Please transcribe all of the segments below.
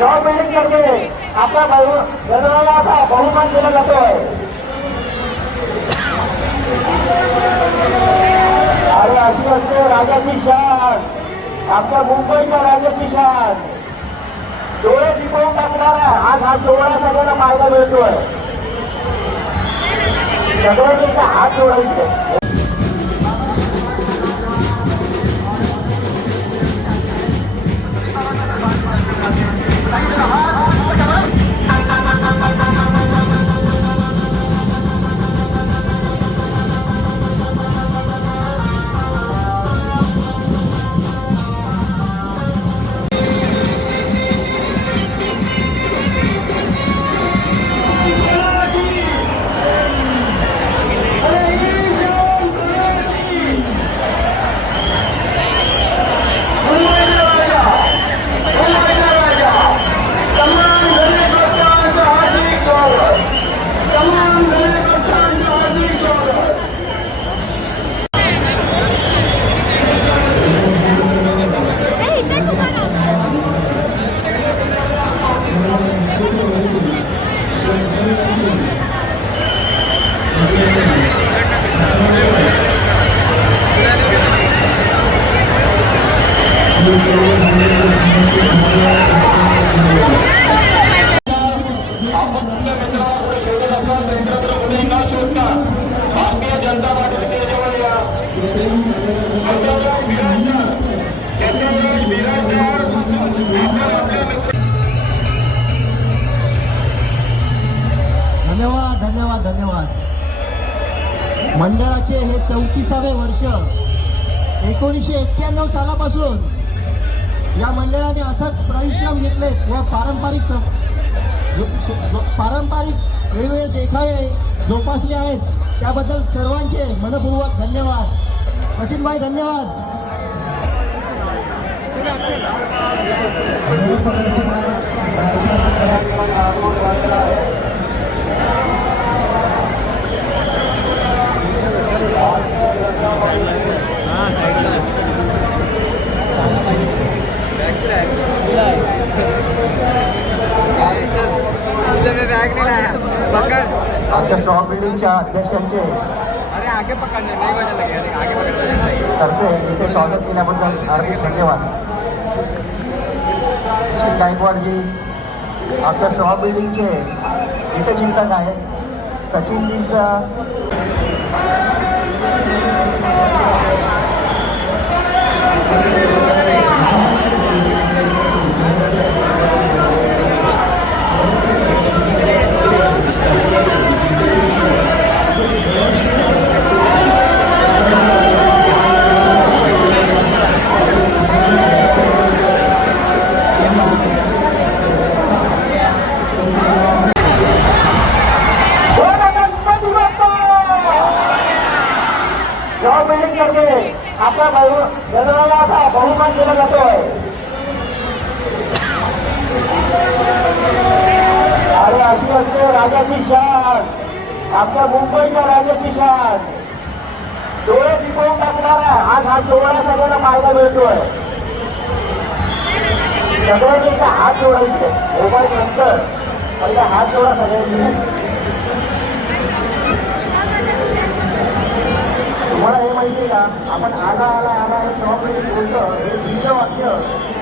Job building करते आपला गणराला असा बहुमान दिला जातोय। अरे अशी असते राजाची शान, आपल्या मुंबईच्या राजाची शान। डोळे टिकवून टाकणारा आज हा सोहळा सगळ्यांना पाहायला मिळतोय। सगळ्यांचा हात जोडायचे। धन्यवाद धन्यवाद धन्यवाद। मंडळाचे हे 34वे वर्ष 1991 सालापासून या मंडळाने अथक परिश्रम घेतलेत व पारंपरिक वेगवेगळे देखावे जोपासले आहेत, त्याबद्दल सर्वांचे मनपूर्वक धन्यवाद। सचिन भाई धन्यवाद। आमच्या स्टॉक बिल्डिंगच्या अध्यक्षांचे तर्फे इथे स्वागत केल्याबद्दल हार्दिक धन्यवाद। गायकवाडजी आमच्या स्टॉक बिल्डिंगचे हितचिंतक आहेत। सचिनजींचा जॉब बिल्डिंग करते आपला गणराला असा बहुमान दिला जातोय। अरे अशी असते राजाची शान, आपल्या मुंबईच्या राजाची शान। डोळे टिकवून टाकणारा आज हा सोहळा सगळ्यांना पाहायला मिळतोय। सगळ्यांचा हात जोडायचे। मोबाईल नंतर पहिला हात जोडा सगळ्यांनी। तुम्हाला हे माहिती आहे का, आपण आला आला आला हे शॉप बोलतो, हे दुसरं वाक्य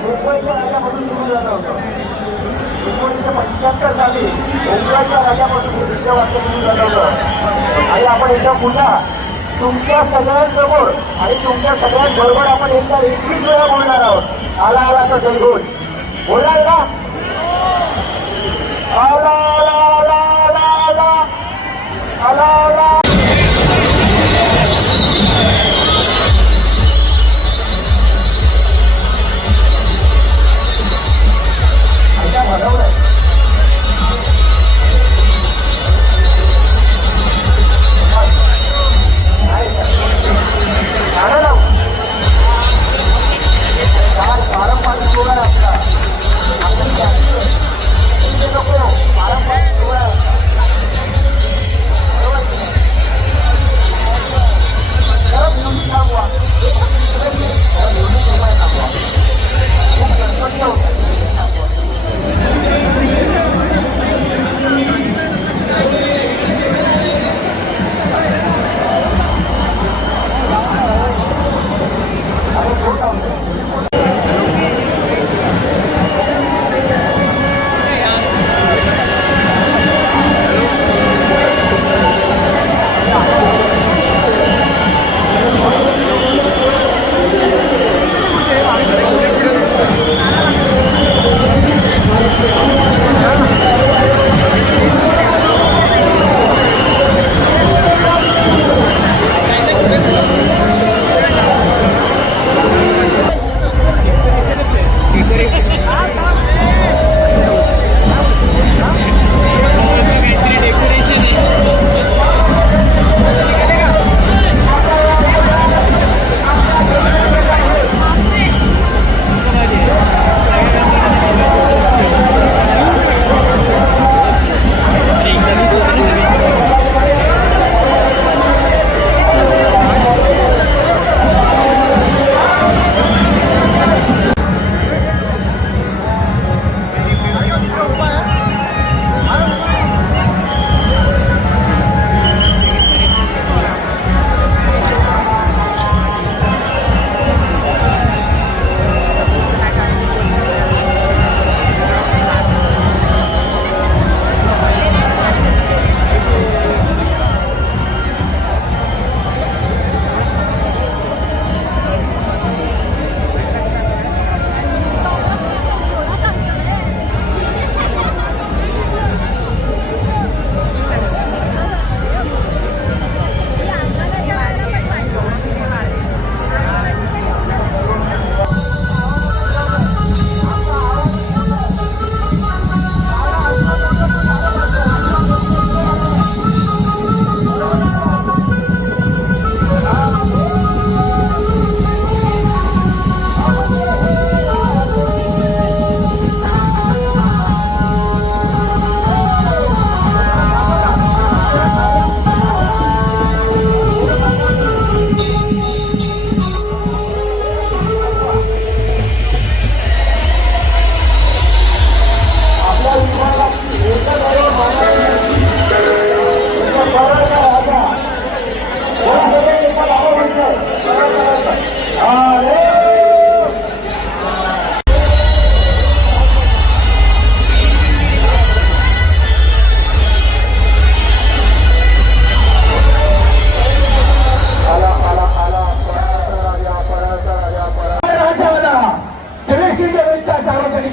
मुंबईच्या राजापासून सुरू झालं होतं। 1975 साली मुंबईच्या राजापासून हे दुसरं वाक्य सुरू झालं होतं। आणि आपण एकदा पुन्हा तुमच्या सगळ्यांसमोर आणि तुमच्या सगळ्यांबरोबर आपण एकदा 21 वेळा बोलणार आहोत। आला आलाचा जयघोष बोलणार का? आला आला आला आला आला आला आला। पारंपरिक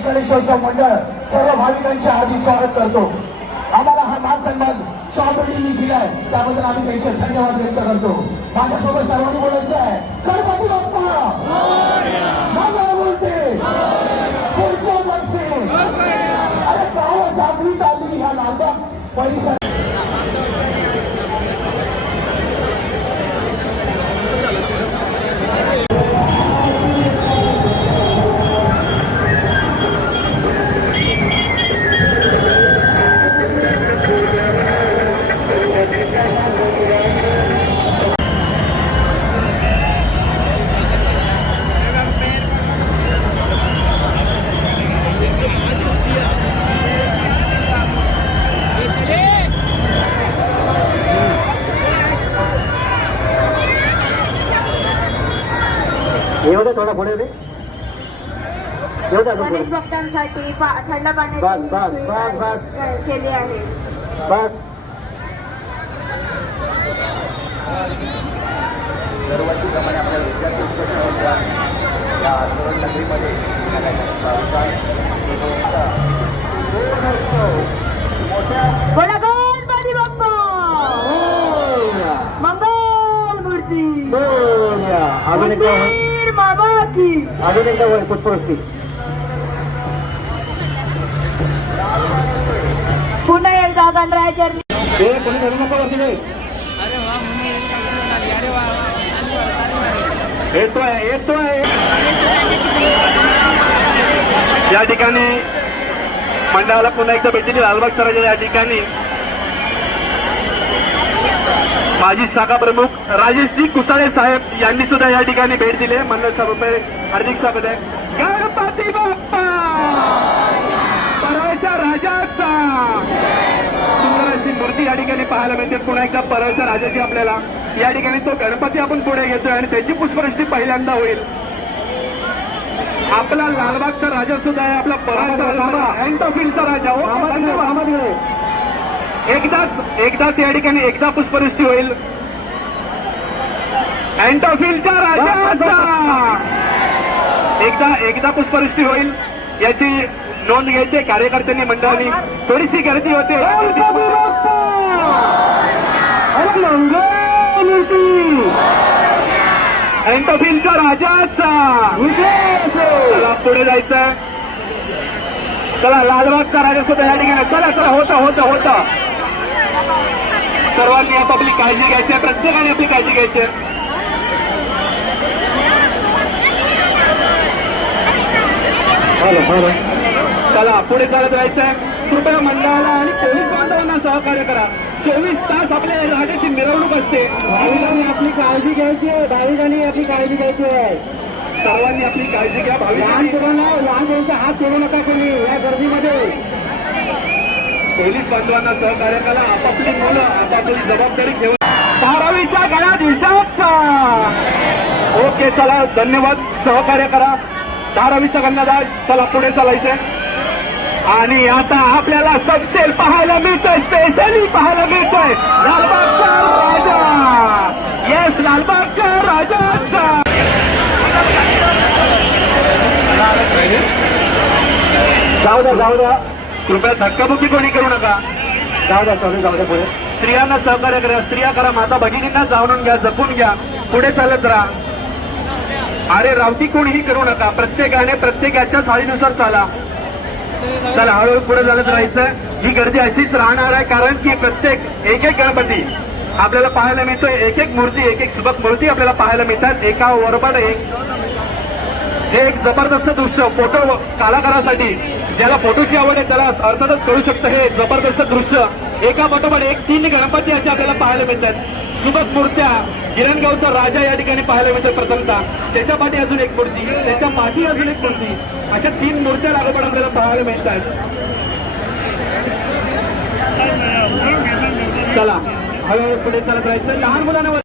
गणेशोत्सव मंडळ सर्व भाविकांचे हार्दिक स्वागत करतो. आम्हाला हा मान सन्मान शॉपटींनी दिलाय त्याबद्दल आम्ही त्यांचे धन्यवाद व्यक्त करतो. माझ्यासोबत सर्वांनी बोलायचं आहे गणपती बाप्पा मंगळ बोलते पुढच्या वर्षी. अरे गाव जागृत आली ह्या लालबाग परिसर. एवढं थोडा पुढे रे एवढं गणेश भक्तांसाठी थंड बस, बस, पाण्याची बस, सुविधा बस. केली आहे. बस दरवर्षीप्रमाणे आपल्या विद्यार्थी उत्सवाच्या या सुवर्ण नगरीमध्ये बोला गणपती बाप्पा मंगल मूर्ती अजून एकदा मंदिर बाबा की अजून एकदा वर पुष्पवृष्टी. पुन्हा एकदा गणरायचरणी हे कोणी धरू नको वरती रे. येतोय या ठिकाणी मंडळाला पुन्हा एकदा भेट दिली. लालबागच्या राजा या ठिकाणी माजी शाखा प्रमुख राजेशजी कुसाळे साहेब यांनी सुद्धा या ठिकाणी भेट दिली. मंडळ सभापती हार्दिक स्वागत आहे. गणपती बाप्पा परळच्या राजाचा सुंदर अशी मूर्ती या ठिकाणी पाहायला मिळते. पुन्हा एकदा परळच्या राजाची आपल्याला या ठिकाणी तो गणपती आपण पुढे घेतोय आणि त्याची पुष्पवृष्टी पहिल्यांदा होईल. आपला लालबागचा राजा सुद्धा आहे. आपला परळचा अँटॉफिलचा राजा एकदाच या ठिकाणी एकदा पुष्पवृष्टी होईल. अँटॉफिलच्या राजाचा एकदा पुष्पवृष्टी होईल याची नोंद घ्यायची. कार्यकर्त्यांनी मंडळाने थोडीशी गर्दी होते. अँटॉफिलच्या राजाचा चला पुढे जायचंय. चला लालबागचा राजा सुद्धा या ठिकाणी. चला होता सर्वांनी आपापली काळजी घ्यायची आहे. प्रत्येकाने आपली काळजी घ्यायची आहे. चला पुढे चालत राहायचंय. कृपया मंडळाला आणि पोलीस बांधवांना सहकार्य करा. 24 तास आपल्या राजाची मिरवणूक असते. भाविकांनी आपली काळजी घ्यायची आहे. भाविकांनी आपली काळजी घ्यायची आहे. सर्वांनी आपली काळजी घ्या. लहान भाविकांनी मुलांना लहान त्यांचा हात सोडू नका कोणी या गर्दीमध्ये. पोलीस बांधवांना सहकार्य करा. आपापली मुलं आपापली जबाबदारी घेऊन 12वीच्या गळ्यात विषाचा. ओके चला धन्यवाद. सहकार्य करा. 12वीचा गणनादाज. चला पुढे चालायचंय. आणि आता आपल्याला सबसेल पाहायला मिळतोय. स्पेशली पाहायला मिळतोय लालबागचा राजा. येस लालबागच्या राजाचा. जाऊ द्या कृपया धक्काबुक्की कोणी करू नका. जाऊ द्या पुढे. स्त्रियांना सहकार्य करा. स्त्रिया करा. माता भगिनींना जाणून घ्या. जपून घ्या. पुढे चालत राहा. अरे रावटी कोणीही करू नका. प्रत्येकाने प्रत्येकाच्या चाळीनुसार चाला. चला हळूहळू पुढे चालत राहायचं. ही गर्दी अशीच राहणार आहे कारण की प्रत्येक एक गणपती आपल्याला पाहायला मिळतोय. एक मूर्ती एक सुबक मूर्ती आपल्याला पाहायला मिळतात. एका बरोबर हे एक जबरदस्त दृश्य फोटो कलाकारासाठी ज्याला फोटोची आवड आहे त्याला अर्थातच करू शकतं. हे जबरदस्त दृश्य एका पाठोपाठ एक 3 गणपती असे आपल्याला पाहायला मिळतात. सुबक मूर्त्या गिरणगावचा राजा या ठिकाणी पाहायला मिळतात. प्रथमतः त्याच्या पाठी अजून एक मूर्ती, त्याच्या पाठी अजून एक मूर्ती, अशा 3 मूर्त्या लागोपाठ आपल्याला पाहायला मिळतात. चला हळूहळू पुढे चालत राहायचं. लहान मुलांना